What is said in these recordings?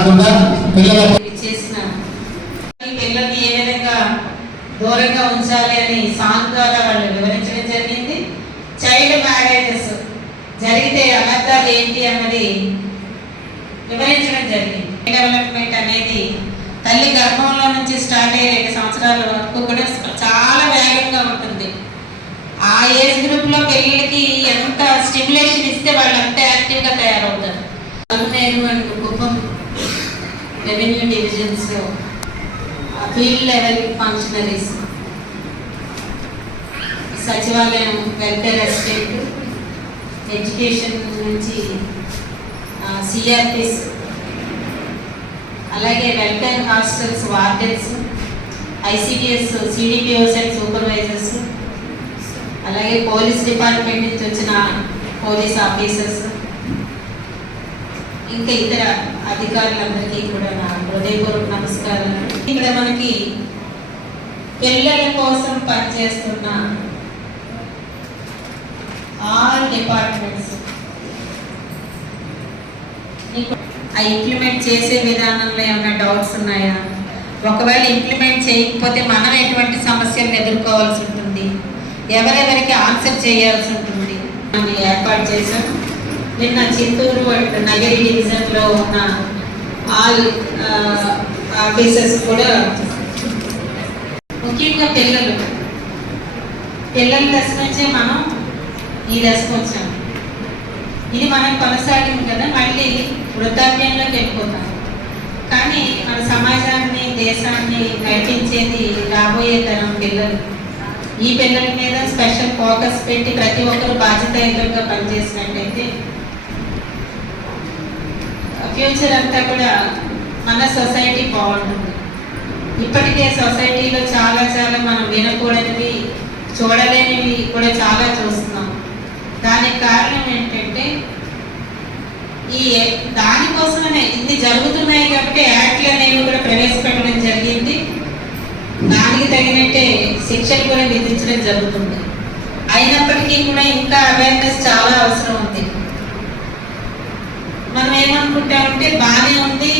కాకుండా పిల్లల్ని ఏ విధంగా దూరంగా ఉంచాలి అని సాంగ్ ద్వారా వాళ్ళు వివరించడం జరిగింది. చైల్డ్ మ్యారేజెస్ జరిగితే అనర్థాలు ఏంటి అన్నది వివరించడం జరిగింది. డెవలప్మెంట్ అనేది తల్లి గర్భంలో నుంచి స్టార్ట్ అయ్యే 2 సంవత్సరాల వరకు కూడా చాలా వేగంగా ఉంటుంది. ఆ ఏజ్ గ్రూప్ లో పిల్లలకి ఎంత స్టిమ్యులేషన్ ఇస్తే వాళ్ళు అంత యాక్టివ్గా తయారవుతారు. Palamaner and Kuppam revenue divisions లో ఫీల్డ్ లెవెల్ ఫంక్షనరీస్, సచివాలయం, వెల్ఫేర్ అసిస్టెంట్, ఎడ్యుకేషన్ నుంచి సిఆర్పిస్, అలాగే welfare hostels wardens, ICDS, CDPOs and supervisors, అలాగే పోలీస్ డిపార్ట్మెంట్ నుంచి వచ్చిన పోలీస్ ఆఫీసర్స్, ఇంకా ఇతర అధికారులందరికీ కూడా నా హృదయపూర్వక నమస్కారాలు. ఇక్కడ మనకి పిల్లల కోసం పనిచేస్తున్న ఆల్ డిపార్ట్మెంట్స్ ఆ ఇంప్లిమెంట్ చేసే విధానంలో ఏమైనా డౌట్స్ ఉన్నాయా, ఒకవేళ ఇంప్లిమెంట్ చేయకపోతే మనం ఎటువంటి సమస్యలను ఎదుర్కోవాల్సి ఉంటుంది, ఎవరెవరికి ఆన్సర్ చేయాల్సి ఉంటుంది అని ఏర్పాటు చేశాం. నిన్న చిత్తూరు అండ్ నగరి డివిజన్లో ఉన్న ఆల్ ఆఫీసర్స్ కూడా ముఖ్యంగా పిల్లల దశ నుంచే మనం ఈ దశకు వచ్చాం. ఇది మనం కొనసాగింది కదా, మళ్ళీ వృద్ధాప్యంలోకి వెళ్ళిపోతాం. కానీ మన సమాజాన్ని, దేశాన్ని నడిపించేది రాబోయే తరం పిల్లలు. ఈ పిల్లల మీద స్పెషల్ ఫోకస్ పెట్టి ప్రతి ఒక్కరు బాధ్యతాయుతంగా పనిచేసినట్టయితే ఫ్యూచర్ అంతా కూడా మన సొసైటీ బాగుంటుంది. ఇప్పటికే సొసైటీలో చాలా మనం వినకూడనివి, చూడలేనివి కూడా చాలా చూస్తున్నాం. దానికి కారణం ఏంటంటే దానికోసమే ఇన్ని జరుగుతున్నాయి కాబట్టి యాక్ట్లు అనేవి కూడా ప్రవేశపెట్టడం జరిగింది. దానికి తగినట్టే శిక్షలు కూడా విధించడం జరుగుతుంది. అయినప్పటికీ కూడా ఇంకా అవేర్నెస్ చాలా అవసరం ఉంది. మనం ఏమనుకుంటామంటే బాగానే ఉంది,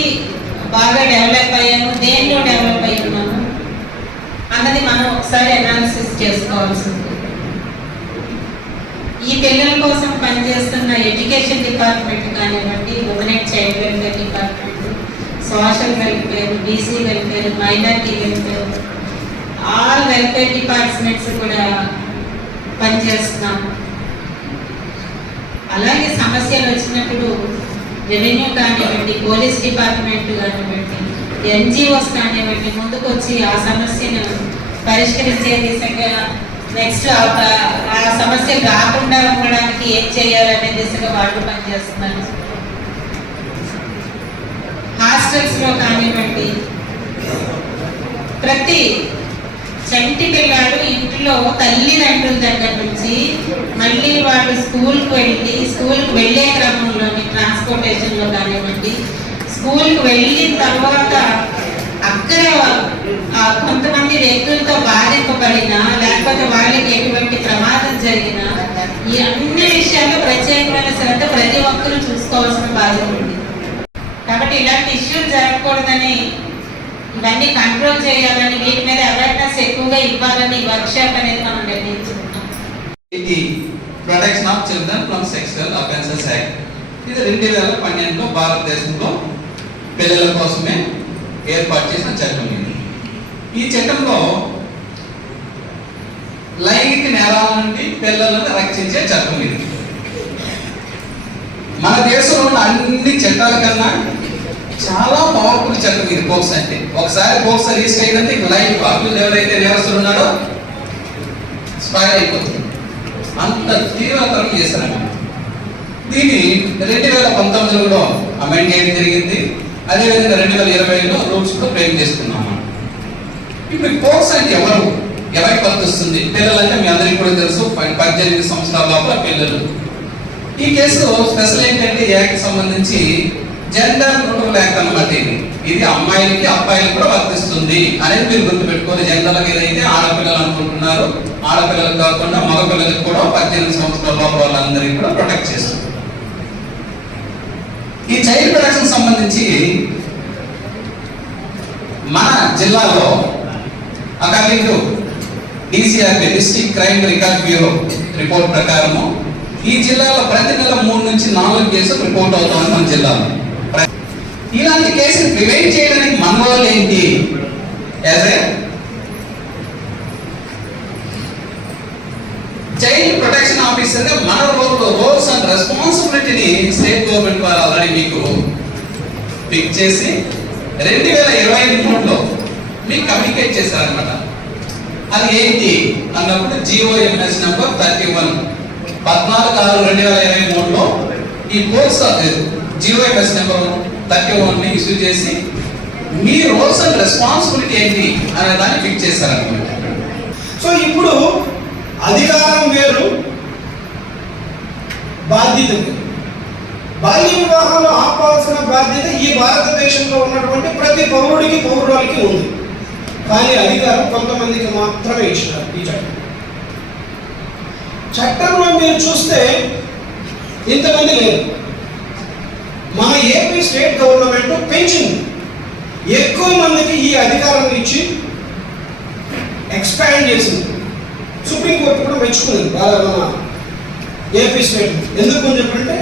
బాగా డెవలప్ అయ్యాము, దేనిలో డెవలప్ అయ్యి ఉన్నాము అన్నది మనం ఒకసారి అనాలిసిస్ చేసుకోవాల్సి ఉంది. ఈ పిల్లల కోసం పనిచేస్తున్న ఎడ్యుకేషన్ డిపార్ట్మెంట్ కానివ్వండి, women and child welfare department, social welfare, BC welfare, minority welfare, all welfare departments కూడా పనిచేస్తున్నాం. అలాగే సమస్యలు వచ్చినప్పుడు రెవెన్యూ కానివ్వండి, పోలీస్ డిపార్ట్మెంట్ కానివ్వండి, ఎన్జిఓస్ కానివ్వండి ముందుకు వచ్చి ఆ సమస్యను పరిష్కరించే దిశగా నెక్స్ట్ ఆ సమస్య రాకుండా ఉండడానికి ఏం చేయాలనే దిశగా వాళ్ళు పనిచేస్తున్నారు. హాస్టల్స్ లో కానివ్వండి, ప్రతి చంటి పిల్లాడు ఇంట్లో తల్లిదండ్రుల దగ్గర నుంచి మళ్ళీ వాళ్ళు స్కూల్కి వెళ్ళే క్రమంలోని ట్రాన్స్పోర్టేషన్లో కానివ్వండి, స్కూల్కి వెళ్ళిన తర్వాత అక్కడ కొంతమంది వ్యక్తులతో బాధింపబడినా లేకపోతే వాళ్ళకి ఎటువంటి ప్రమాదం జరిగినా ఈ అన్ని విషయాల్లో ప్రత్యేకమైన శ్రద్ధ ప్రతి ఒక్కరూ చూసుకోవాల్సిన బాధ్యత ఉంది. కాబట్టి ఇలాంటి ఇష్యూలు జరగకూడదని, ఇవన్నీ కంట్రోల్ చేయాలని, వీటి మీద అవేర్నెస్ ఎక్కువగా ఇవ్వాలని వర్క్షాప్ అనేది మనం నిర్ణయించుకున్నాం. ఇది protection of children from sexual offences act. ఇది 2012లో భారతదేశంలో పిల్లల కోసమే ఏర్పాటు చేసిన చట్టం. ఈ చట్టంలో లైంగిక నేరాల నుండి పిల్లలను రక్షించే చట్టం ఇది. మన దేశంలో ఉన్న అన్ని చట్టాల కన్నా చాలా పవర్ఫుల్ చట్టం ఇది పోక్స్ అంటే. ఒకసారి పోక్స్ రిజిస్టర్ అయిందంటే లైఫ్ అప్పుడు ఎవరైతే నేరస్తులు ఉన్నారో స్పాయిల్ అయిపోతుంది. అంత తీవ్రతరం చేశారు. దీన్ని 2019లో కూడా అమెండ్ చేయడం జరిగింది. అదేవిధంగా 2020లో రూల్స్ కూడా ఫ్రేమ్ చేసుకున్నాము. ఇప్పుడు పోక్స్ అంటే ఎవరికి వర్తిస్తుంది? పిల్లలంటే మీ అందరికీ కూడా తెలుసు, 18 సంవత్సరాల లోపల పిల్లలు. ఈ కేసు స్పెషల్ ఏంటంటే ఈ యాక్ట్ సంబంధించి జెండర్ న్యూట్రల్ యాక్ట్ అన్నమాట. ఇది అమ్మాయిలకి అబ్బాయిలకు కూడా వర్తిస్తుంది అనేది మీరు గుర్తుపెట్టుకోవాలి. జెండర్లకు ఏదైతే ఆడపిల్లలు అనుకుంటున్నారు, ఆడపిల్లలకు కాకుండా మగపిల్లలకు కూడా 18 సంవత్సరాల లోపల వాళ్ళందరికీ కూడా ప్రొటెక్ట్ చేస్తుంది. ఈ చైల్డ్ ప్రొటెక్షన్ సంబంధించి జిల్లాలో according to DCRB district crime record bureau report ప్రకారము ఈ జిల్లాలో ప్రతి నెల 3 నుంచి 4 కేసులు రిపోర్ట్ అవుతామని మన జిల్లాలో. ఇలాంటి కేసులు ప్రివెంట్ చేయడానికి మన వాళ్ళు ఏంటి as a child protection officer గా మన రోల్స్ అండ్ రెస్పాన్సిబిలిటీని స్టేట్ గవర్నమెంట్ వారు ఆల్రెడీ మీకు పిక్ చేసి 2023లో మీకు కమ్యూనికేట్ చేశారనమాట. అది ఏంటి అన్నప్పుడు GOMS నెంబర్ 31 14/6/2023లో ఈ కోర్స్ GOMS నెంబర్ 31 ని ఇష్యూ చేసి మీ రోల్స్ అండ్ రెస్పాన్సిబిలిటీ ఏంటి అనే దాన్ని ఫిక్స్ చేశారనమాట. సో ఇప్పుడు అధికారం వేరు, బాధ్యత వేరు. బాల్య వివాహాలు ఆపాల్సిన బాధ్యత ఈ భారతదేశంలో ఉన్నటువంటి ప్రతి పౌరుడికి పౌరురాలకి ఉంది. కానీ అధికారం కొంతమందికి మాత్రమే ఇచ్చినారు ఈ చట్టం. చట్టంలో మీరు చూస్తే ఇంతమంది లేరు. మన ఏపీ స్టేట్ గవర్నమెంట్ పెంచింది, ఎక్కువ మందికి ఈ అధికారం ఇచ్చి ఎక్స్పాండ్ చేసింది. సుప్రీంకోర్టు కూడా మెచ్చుకుంది మన ఏపీ స్టేట్. ఎందుకు అని చెప్పంటే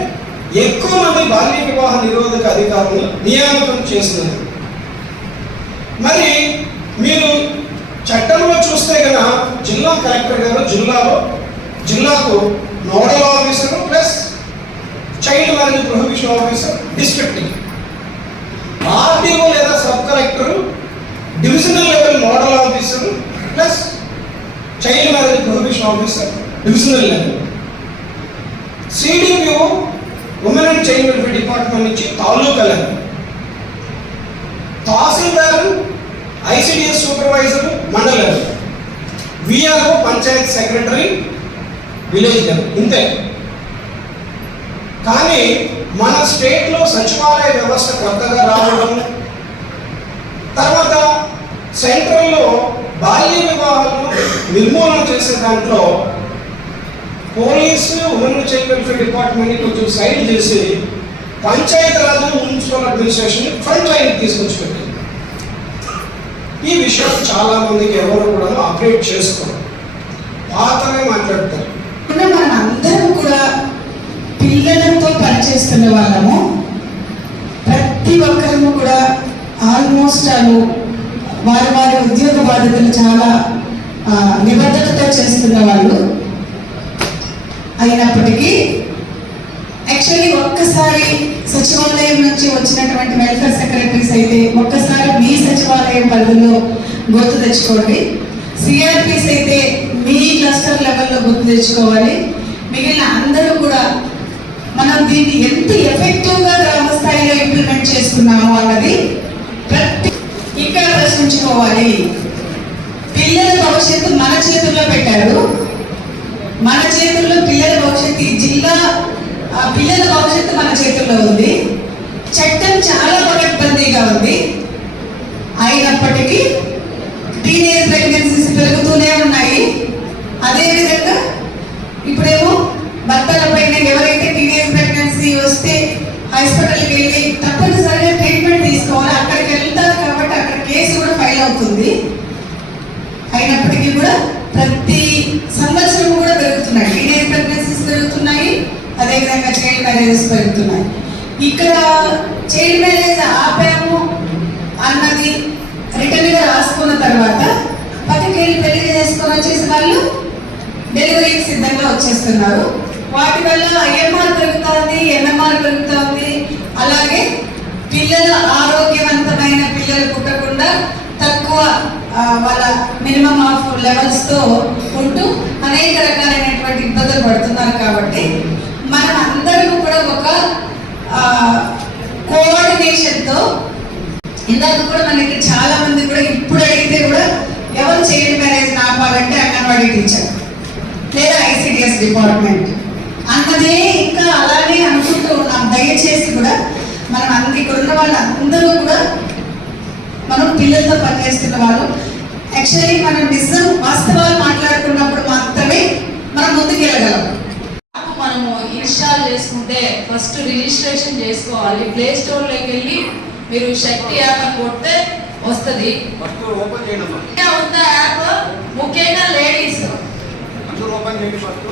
ఎక్కువ మంది బాల్య వివాహ నిరోధక అధికారులు నియామకం చేస్తున్నారు. మరి మీరు చట్టంలో చూస్తే కనుక జిల్లా కలెక్టర్ గారు జిల్లాకు nodal officer plus child marriage prohibition officer district, RDO లేదా sub collector divisional level nodal officer plus child marriage prohibition officer divisional level, CDPO women and child welfare department నుంచి taluka level, tahsildar ICDS supervisor మండల level, VRO panchayat secretary village level, ఇంతే. కానీ మన స్టేట్లో సచివాలయ వ్యవస్థ కొత్తగా రావడం, తర్వాత సెంట్రల్లో బాల్య వివాహాలను నిర్మూలన చేసే దాంట్లో police women child welfare department కొంచెం సైడ్ చేసి Panchayati Raj municipal administration front line తీసుకొచ్చి పెట్టింది. ఈ విషయం చాలా మందికి ఎవరు కూడా అప్డేట్ చేసుకోరు, పాతమే మాట్లాడతారు. మనం అందరం కూడా పిల్లలతో పనిచేస్తున్న వాళ్ళము, ప్రతి ఒక్కరము కూడా ఆల్మోస్ట్ వారి ఉద్యోగ బాధ్యతలు చాలా నిబద్ధతతో చేస్తున్న వాళ్ళు అయినప్పటికీ యాక్చువల్లీ ఒక్కసారి సచివాలయం నుంచి వచ్చినటువంటి వెల్ఫేర్ సెక్రటరీస్ అయితే ఒక్కసారి మీ సచివాలయం పరిధిలో గుర్తు తెచ్చుకోండి. సిఆర్పిస్ అయితే మీ క్లస్టర్ లెవెల్లో గుర్తు తెచ్చుకోవాలి. మిగిలిన అందరూ కూడా మనం దీన్ని ఎంత ఎఫెక్టివ్గా గ్రామ స్థాయిలో ఇంప్లిమెంట్ చేస్తున్నాము అన్నది ఇక్కడ ప్రశ్నించుకోవాలి. పిల్లల భవిష్యత్తు మన చేతుల్లో పెట్టారు, మన చేతుల్లో పిల్లల భవిష్యత్తు, ఈ జిల్లా పిల్లల భవిష్యత్తు మన చేతుల్లో ఉంది. చట్టం చాలా పకడ్బందీగా ఉంది. అయినప్పటికీ టీనేజ్ ప్రెగ్నెన్సీస్ పెరుగుతూనే ఉన్నాయి. అదేవిధంగా ఇప్పుడేమో భర్తల పైన ఎవరైతే టీనేజ్ ప్రెగ్నెన్సీ వస్తే హాస్పిటల్కి వెళ్ళి తప్పనిసరిగా ట్రీట్మెంట్ తీసుకోవాలి. అక్కడికి వెళ్తారు కాబట్టి అక్కడ కేసు కూడా ఫైల్ అవుతుంది. అయినప్పటికీ కూడా ప్రతి సంవత్సరం కూడా పెరుగుతున్నాయి, టీనేజ్ ప్రెగ్నెన్సీస్ పెరుగుతున్నాయి, అదేవిధంగా చైల్డ్ మ్యారేజెస్ పెరుగుతున్నాయి. ఇక్కడ చైల్డ్ మ్యారేజ్ ఆపాము అన్నది రిటర్న్గా రాసుకున్న తర్వాత పక్కకి వెళ్ళి పెళ్లి చేసుకొని వచ్చేసి వాళ్ళు డెలివరీకి సిద్ధంగా వచ్చేస్తున్నారు. వాటి వల్ల ఐఎంఆర్ పెరుగుతుంది, ఎన్ఎంఆర్ పెరుగుతుంది. అలాగే పిల్లల ఆరోగ్యవంతమైన పిల్లలు పుట్టకుండా తక్కువ వాళ్ళ మినిమం ఆఫ్ లెవెల్స్తో ఉంటూ అనేక రకాలైనటువంటి ఇబ్బందులు పడుతున్నారు. కాబట్టి మనం అందరం కూడా ఒక కోఆర్డినేషన్తో, ఇందాక కూడా మనకి చాలా మంది కూడా ఇప్పుడు అడిగితే కూడా ఎవరు చైల్డ్ మ్యారేజ్ ఆపాలంటే అంగన్వాడీ టీచర్ లేదా ఐసిడిఎస్ డిపార్ట్మెంట్ అన్నదే ఇంకా అలానే అనుకుంటూ ఉన్నాం. దయచేసి కూడా మనం ఇక్కడ ఉన్న వాళ్ళందరూ కూడా మనం పిల్లలతో పనిచేస్తున్న వాళ్ళు. యాక్చువల్లీ మనం నిజం వాస్తవాలు మాట్లాడుకున్నప్పుడు మాత్రమే మనం ముందుకు వెళ్ళగలం. మనము ఇన్స్టాల్ చేసుకుంటే ఫస్ట్ రిజిస్ట్రేషన్ చేసుకోవాలి. ప్లే స్టోర్లోకి వెళ్ళి మీరు శక్తి యాప్ అని కొడితే వస్తుంది. ఫస్ట్ ఓపెన్ చేయండి అమ్మా. ఉన్న యాప్ ముఖ్యంగా లేడీస్ అందరూ ఓపెన్ చేయండి. ఫస్ట్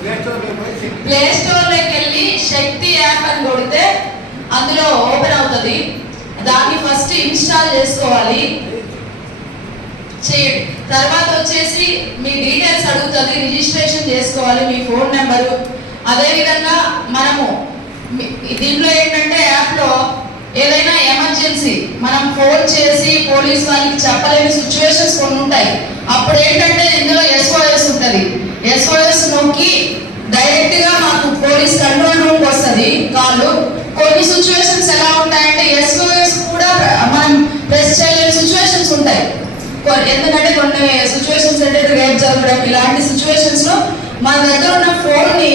ప్లే స్టోర్లోకి పోయి ప్లే స్టోర్లోకి వెళ్ళి శక్తి యాప్ అని కొడితే అందులో ఓపెన్ అవుతుంది. దాన్ని ఫస్ట్ ఇన్స్టాల్ చేసుకోవాలి. చేయండి. తర్వాత వచ్చేసి మీ డీటెయిల్స్ అడుగుతుంది, రిజిస్ట్రేషన్ చేసుకోవాలి, మీ ఫోన్ నెంబరు. అదేవిధంగా మనము దీంట్లో ఏంటంటే యాప్లో ఏదైనా ఎమర్జెన్సీ మనం ఫోన్ చేసి పోలీస్ వాళ్ళకి చెప్పలేని సిచ్యువేషన్స్ కొన్ని ఉంటాయి. అప్పుడు ఏంటంటే ఇందులో SOS ఉంటుంది. SOS నొక్కి డైరెక్ట్ గా మాకు పోలీస్ కంట్రోల్ రూమ్ వస్తుంది కాల్. కొన్ని సిచ్యువేషన్స్ ఎలా ఉంటాయంటే SOS కూడా మనం ప్రెస్ చేయలేని సిచ్యువేషన్స్ ఉంటాయి. ఎందుకంటే కొన్ని సిచ్యువేషన్స్ అంటే రేప్ జరగడం ఇలాంటి సిచ్యువేషన్స్ లో మన దగ్గర ఉన్న ఫోన్ ని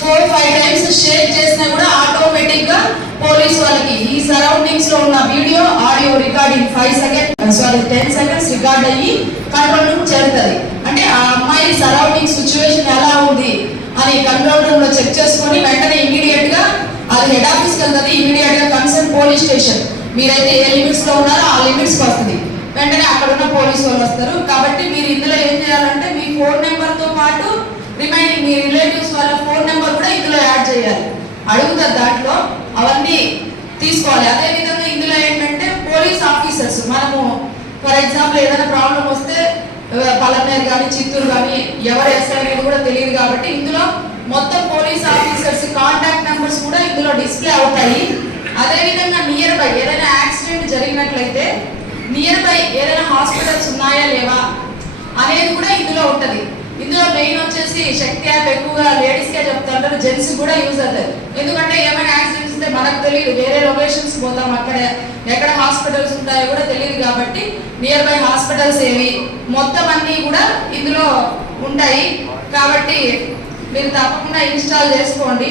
4-5 టైమ్స్ షేర్ చేసినా కూడా ఆటోమేటిక్ గా పోలీస్ వాళ్ళకి ఈ సరౌండింగ్స్ లో ఉన్న video audio recording 10 seconds record అయ్యి కంట్రోల్ రూమ్ చేరుతుంది. అంటే ఆ అమ్మాయి సరౌండింగ్ సిచ్యువేషన్ ఎలా ఉంది అని కంట్రోల్ రూమ్ లో చెక్ చేసుకొని వెంటనే ఇమీడియట్ గా అది హెడ్ ఆఫీస్ కి వెళ్తుంది. ఇమీడియట్ గా కన్సర్న్ పోలీస్ స్టేషన్ మీరైతే ఏ లిమిట్స్ లో ఉన్నారో ఆ లిమిట్స్ కి వస్తుంది. వెంటనే అక్కడ ఉన్న పోలీసు వాళ్ళు వస్తారు. కాబట్టి మీరు ఇందులో ఏం చేయాలంటే మీ ఫోన్ నెంబర్ తో పాటు రిమైనింగ్ మీ రిలేటివ్స్ వాళ్ళ ఫోన్ నెంబర్ కూడా ఇందులో యాడ్ చేయాలి. అడుగుతారు దాంట్లో, అవన్నీ తీసుకోవాలి. అదే విధంగా ఇందులో ఏంటంటే పోలీస్ ఆఫీసర్స్ మనము ఫర్ ఎగ్జాంపుల్ ఏదైనా ప్రాబ్లం వస్తే పలమనేరు కానీ చిత్తూరు కానీ ఎవరు ఎస్ఐ అనేది కూడా తెలియదు. కాబట్టి ఇందులో మొత్తం పోలీస్ ఆఫీసర్స్ కాంటాక్ట్ నెంబర్స్ కూడా ఇందులో డిస్ప్లే అవుతాయి. అదేవిధంగా నియర్ బై ఏదైనా యాక్సిడెంట్ జరిగినట్లయితే నియర్ బై ఏదైనా హాస్పిటల్స్ ఉన్నాయా లేవా అనేది కూడా ఇందులో ఉంటుంది. ఇందులో మెయిన్ వచ్చేసి శక్తి యాప్ ఎక్కువగా లేడీస్కే చెప్తుంటారు, జెంట్స్ కూడా యూజ్ అవుతారు. ఎందుకంటే ఏమైనా యాక్సిడెంట్స్ అయితే మనకు తెలియదు, వేరే లొకేషన్స్ పోతాం, అక్కడ ఎక్కడ హాస్పిటల్స్ ఉంటాయో కూడా తెలియదు. కాబట్టి నియర్ బై హాస్పిటల్స్ ఏవి మొత్తం అన్నీ కూడా ఇందులో ఉంటాయి. కాబట్టి మీరు తప్పకుండా ఇన్స్టాల్ చేసుకోండి.